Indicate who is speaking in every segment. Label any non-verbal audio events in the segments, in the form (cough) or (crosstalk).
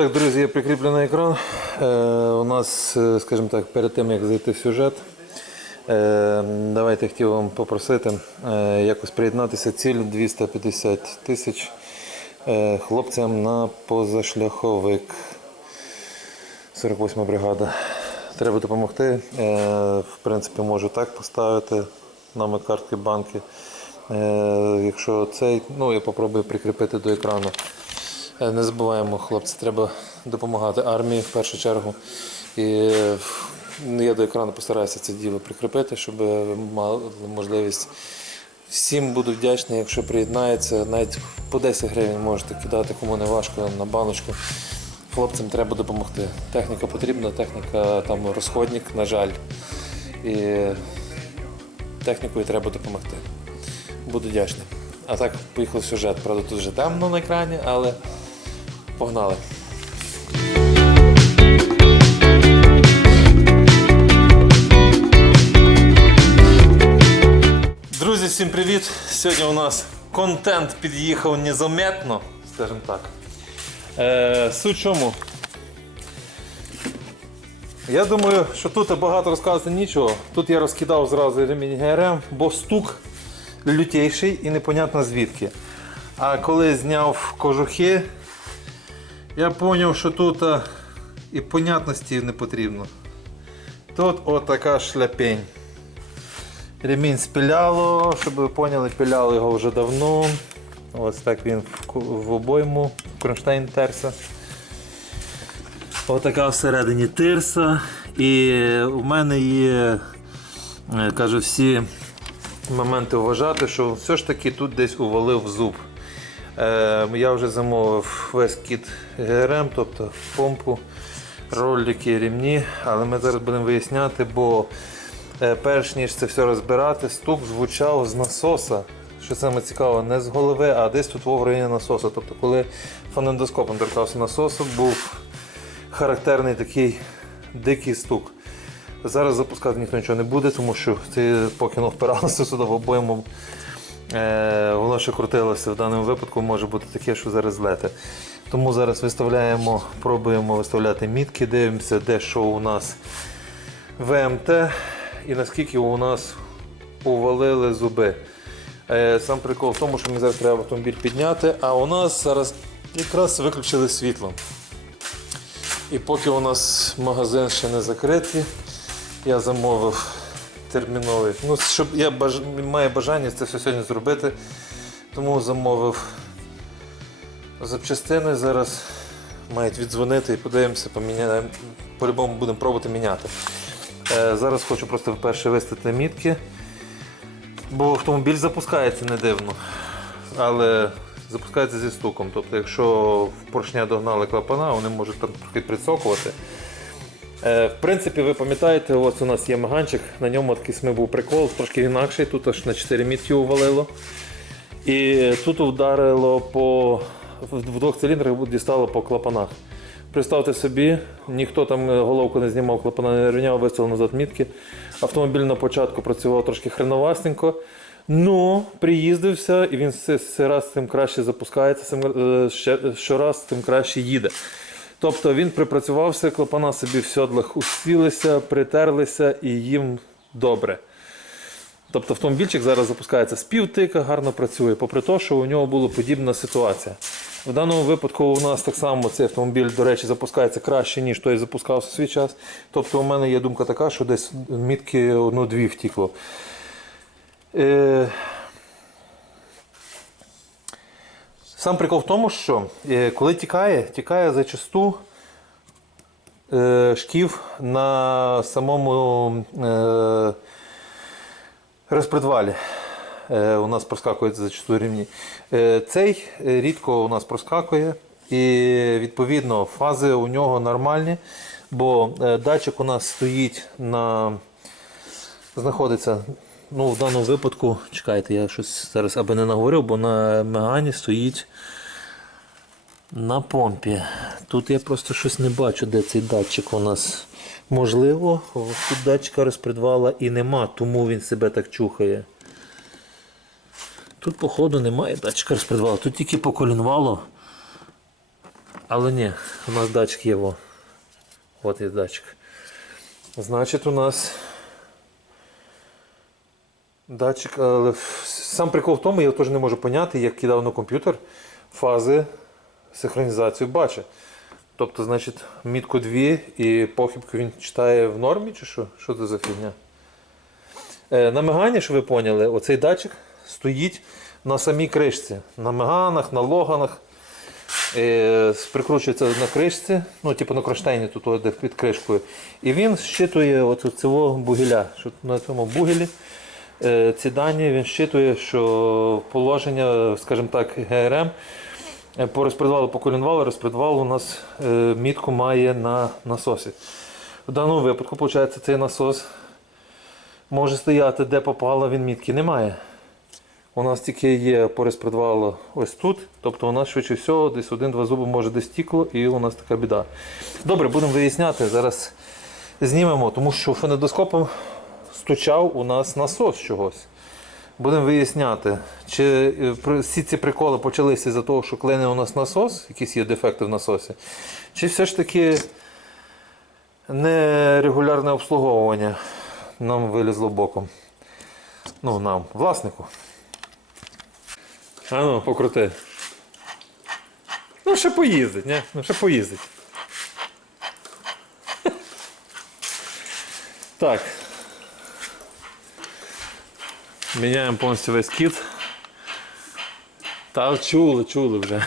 Speaker 1: Так, друзі, є прикріплений екран. Е, у нас, е, скажімо так, перед тим як зайти в сюжет, е, давайте хотів вам попросити е, якось приєднатися. Ціль 250 тисяч е, хлопцям на позашляховик. 48 бригада. Треба допомогти. Е, в принципі, можу так поставити номер картки банки. Е, якщо цей, ну я попробую прикріпити до екрану. Е, Не забуваємо, хлопці, треба допомагати армії в першу чергу. І я до екрану постараюся це діло прикріпити, щоб ви мали можливість. Всім буду вдячний, якщо приєднається. Навіть по 10 гривень можете кидати, кому не важко на баночку. Хлопцям треба допомогти. Техніка потрібна, техніка там розходник, на жаль. І технікою треба допомогти. Буду вдячний. А так, поїхав сюжет. Правда, тут вже темно на екрані, але погнали. Друзі, всім привіт! Сьогодні у нас контент під'їхав незаметно, скажімо так. Е, суть чому? Я думаю, що тут багато розказувати нічого. Тут я розкидав зразу ремінь ГРМ, бо стук лютейший і непонятно звідки. А коли зняв кожухи, я зрозумів, що тут а, і понятності не потрібно. Тут отака шляпень. Ремінь спіляло, щоб ви поняли, піляли його вже давно. Ось так він в ку- в обойму, кронштейн терся. Отака всередині тирса. І у мене є, е, кажу, всі моменти вважати, що все ж таки тут десь увалив зуб. Е, я вже замовив весь кіт ГРМ, тобто помпу, ролики, рівні, але ми зараз будемо виясняти, бо е, перш ніж це все розбирати, стук звучав з насоса. Що саме цікаво, не з голови, а десь тут в районі насоса. Тобто, коли фонендоскопом торкався насосу, був характерний такий дикий стук. Зараз запускати ніхто нічого не буде, тому що це поки воно впиралося сюди в обойму, е, воно ще крутилося в даному випадку, може бути таке, що зараз злете. Тому зараз виставляємо, пробуємо виставляти мітки, дивимося, де що у нас ВМТ і наскільки у нас увалили зуби. Е, Сам прикол в тому, що мені зараз треба автомобіль підняти, а у нас зараз якраз виключили світло. І поки у нас магазин ще не закритий, я замовив терміновий. Ну, щоб я баж... маю бажання це все сьогодні зробити, тому замовив запчастини. Зараз мають віддзвонити і подивимося, поміняємо. По-любому будемо пробувати міняти. Е, зараз хочу просто вперше виставити мітки, бо автомобіль запускається не дивно. Але запускається зі стуком. Тобто, якщо в поршня догнали клапана, вони можуть там трохи прицокувати. Е, в принципі, ви пам'ятаєте, ось у нас є маганчик, на ньому такий був прикол, трошки інакший, тут аж на 4 мітки увалило. І тут вдарило по в двох циліндрах дістало по клапанах. Представте собі, ніхто там головку не знімав, клапана не рівняв, виставив назад мітки. Автомобіль на початку працював трошки хреновастенько. Ну, приїздився, і він все, все раз тим краще запускається, е, щораз тим краще їде. Тобто він припрацювався, клапана собі в сьодлах усілися, притерлися і їм добре. Тобто автомобільчик зараз запускається з півтика, гарно працює, попри те, що у нього була подібна ситуація. В даному випадку у нас так само цей автомобіль, до речі, запускається краще, ніж той запускався в свій час. Тобто у мене є думка така, що десь мітки одну-дві втікло. Е... Сам прикол в тому, що е, коли тікає, тікає зачасту е, шків на самому е, розпредвалі. У нас проскакують зачасту рівні. Цей рідко у нас проскакує, і відповідно фази у нього нормальні, бо датчик у нас стоїть на знаходиться. Ну, в даному випадку, чекайте, я щось зараз аби не наговорив, бо на Мегані стоїть на помпі. Тут я просто щось не бачу, де цей датчик у нас. Можливо, тут датчика розпредвала і нема, тому він себе так чухає. Тут, походу, немає датчика розпредвала. Тут тільки поколінвало. Але ні, у нас датчик є. Во. От є датчик. Значить, у нас датчик, але сам прикол в тому, я теж не можу поняти, як кидав на комп'ютер фази синхронізацію бачить. Тобто, значить, мітку 2 і похибку він читає в нормі, чи що? Що це за фігня? Е, на мегані, щоб ви поняли, оцей датчик стоїть на самій кришці. На меганах, на логанах. Е, прикручується на кришці, ну, типу на кронштейні тут під кришкою. І він щитує цього бугеля. Що на цьому бугелі ці дані він щитує, що положення, скажімо так, ГРМ е, по розпредвалу, по колінвалу, розпредвал у нас е, мітку має на насосі. В даному випадку, виходить, цей насос може стояти, де попало, він мітки немає. У нас тільки є по розпредвалу ось тут. Тобто у нас швидше всього десь один-два зуби може десь стікло і у нас така біда. Добре, будемо виясняти. Зараз знімемо, тому що фонедоскопом стучав у нас насос чогось. Будемо виясняти, чи е, всі ці приколи почалися з-за того, що клине у нас насос, якісь є дефекти в насосі, чи все ж таки нерегулярне обслуговування нам вилізло боком. Ну, нам, власнику. А ну, покрути. Ну, ще поїздить, ні? Ну, ще поїздить. (laughs) Так. Міняємо повністю весь кіт. Та чули, чули вже.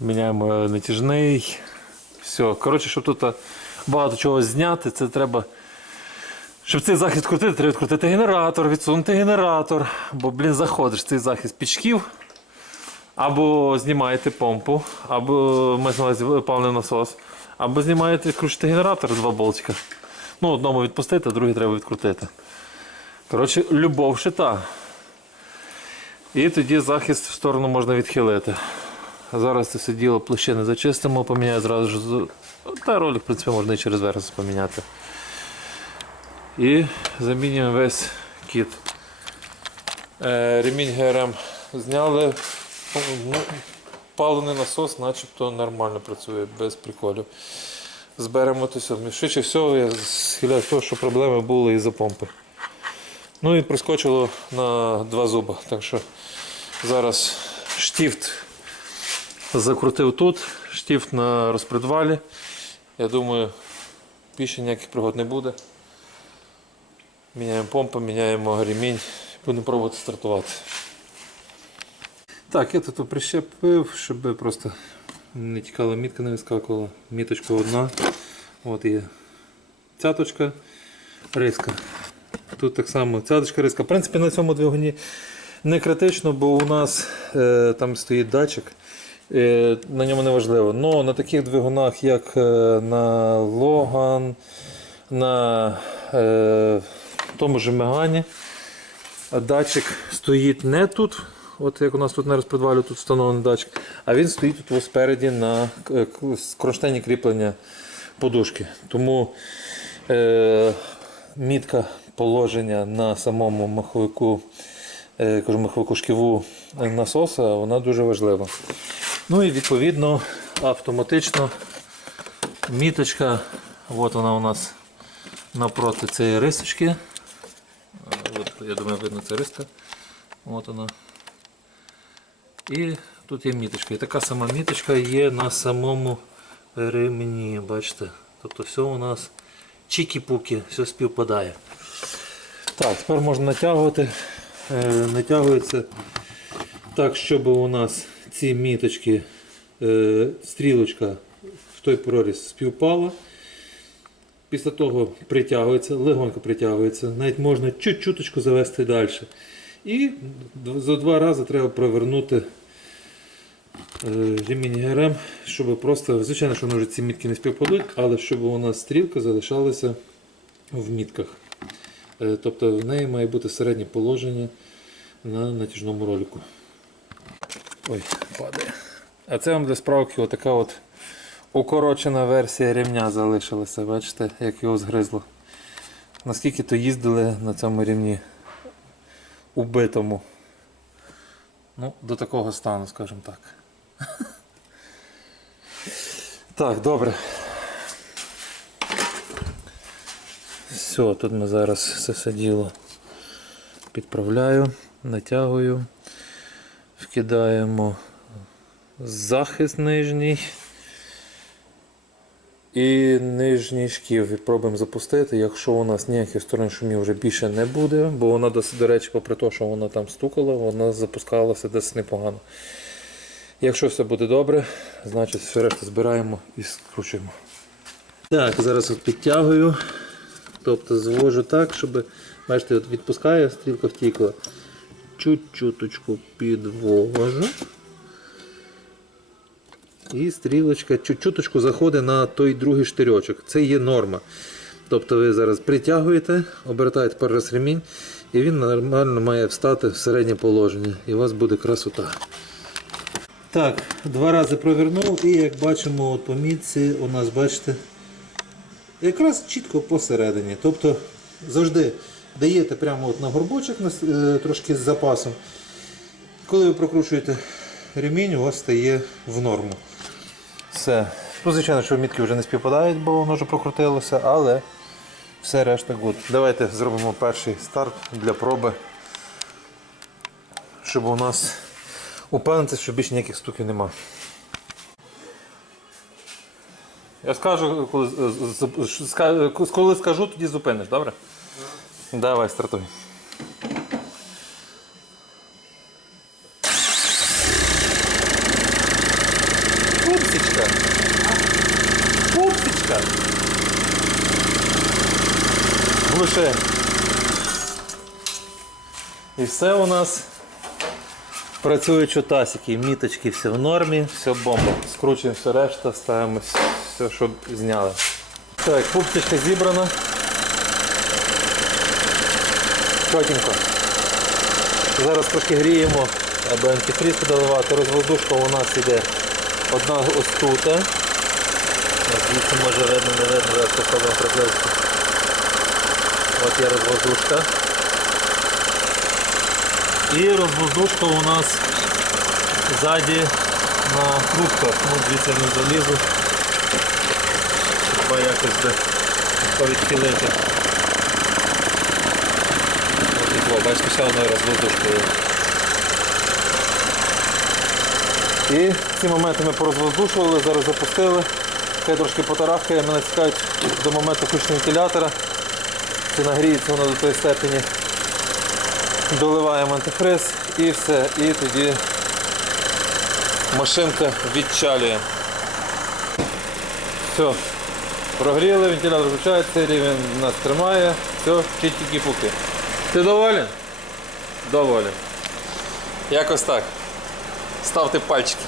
Speaker 1: Міняємо натяжний. Все. Коротше, щоб тут багато чого зняти, це треба. Щоб цей захист крутити, треба відкрутити генератор, відсунути генератор. Бо, блін, заходиш цей захист пічків. Або знімаєте помпу, або паливний насос, або знімаєте, крутите генератор два болтика. Ну, одному відпустити, а другий треба відкрутити. Коротше, любов шита. І тоді захист в сторону можна відхилити. Зараз це все діло площини зачистимо, поміняю зразу ж. Та ролик, в принципі, можна і через верс поміняти. І замінюємо весь кіт. Е, ремінь ГРМ зняли. Ну, паливний насос начебто нормально працює, без приколів. Зберемо то все. Швидше всього, я схиляю того, що проблеми були із-за помпи. Ну і проскочило на два зуба. Так що зараз штіфт закрутив тут, штіфт на розпредвалі. Я думаю, більше ніяких пригод не буде. Міняємо помпу, міняємо ремінь, будемо пробувати стартувати. Так, я тут прищепив, щоб просто не тікала мітка, не вискакувала. Міточка одна. От є цяточка, риска. Тут так само цяточка, риска. В принципі, на цьому двигуні не критично, бо у нас е, там стоїть датчик. Е, на ньому не важливо. Но на таких двигунах, як е, на Logan, на е, тому ж Мегані, датчик стоїть не тут, от як у нас тут на розпредвалі тут встановлений датчик, а він стоїть тут ось спереді на к- кронштейні кріплення подушки. Тому е, мітка положення на самому маховику, е, кажу, маховику шківу насоса, вона дуже важлива. Ну і відповідно автоматично міточка, от вона у нас напроти цієї рисочки. Е, От, я думаю, видно це риска. От вона. І тут є міточка. І така сама міточка є на самому ремені. Бачите? Тобто все у нас чікі-пуки, все співпадає. Так, тепер можна натягувати. Е, натягується так, щоб у нас ці міточки, е, стрілочка в той проріз співпала. Після того притягується, легонько притягується, навіть можна чуть-чуточку завести далі. І за два рази треба провернути ремінь ГРМ, щоб просто, звичайно, що може ці мітки не співпадуть, але щоб у нас стрілка залишалася в мітках. Е, Тобто в неї має бути середнє положення на натяжному ролику. Ой, падає. А це вам для справки отака от укорочена версія ремня залишилася. Бачите, як його згризло. Наскільки то їздили на цьому рівні убитому. Ну, до такого стану, скажімо так. (laughs) Так, добре. Все, тут ми зараз це все діло підправляю, натягую, вкидаємо захист нижній і нижній шків. І пробуємо запустити. Якщо у нас ніяких сторон шумів вже більше не буде, бо вона, досить, до речі, попри те, що вона там стукала, вона запускалася досить непогано. Якщо все буде добре, значить все решта збираємо і скручуємо. Так, зараз от підтягую. Тобто звожу так, щоб, бачите, от відпускаю, стрілка втікла. Чуть-чуточку підвожу. І стрілочка чуть-чуточку заходить на той другий штирьочок. Це є норма. Тобто ви зараз притягуєте, обертаєте пару раз ремінь, і він нормально має встати в середнє положення. І у вас буде красота. Так, два рази провернув і як бачимо от по мітці у нас, бачите, якраз чітко посередині. Тобто завжди даєте прямо от на горбочок е, трошки з запасом. Коли ви прокручуєте ремінь, у вас стає в норму. Все. Ну, звичайно, що мітки вже не співпадають, бо воно вже прокрутилося, але все решта гуд. Давайте зробимо перший старт для проби, щоб у нас упевнитися, що більше ніяких стуків нема. Я скажу, коли, коли скажу, тоді зупиниш, добре? Давай, стартуй. Пупсичка. Пупсичка. Глуши. І все у нас працює чутасики, міточки, все в нормі, все бомба. Скручуємо все решта, ставимо все, що зняли. Так, пупсичка зібрана. Чотенько. Зараз трохи гріємо, аби антифріз доливати. Розвоздушка у нас йде одна ось тут. Звідси може видно, не видно, зараз спробуємо приблизити. От є розвоздушка. І розвоздушка у нас ззаді на трубках. Ну, звідси я не залізу. Треба якось де повідхилити. Бачите, ще одна розвоздушка є. І ці моменти ми порозвоздушували, зараз запустили. Хай трошки потарахкає, мене цікавить до моменту включення вентилятора. Чи нагріється воно до тої степені. Доливаємо антихрест і все. І тоді машинка відчалює. Все. Прогріли, вентилятор включається, рівень нас тримає. Все, чіткі-пуки. Ти доволен? Доволен. Якось так. Ставте пальчики.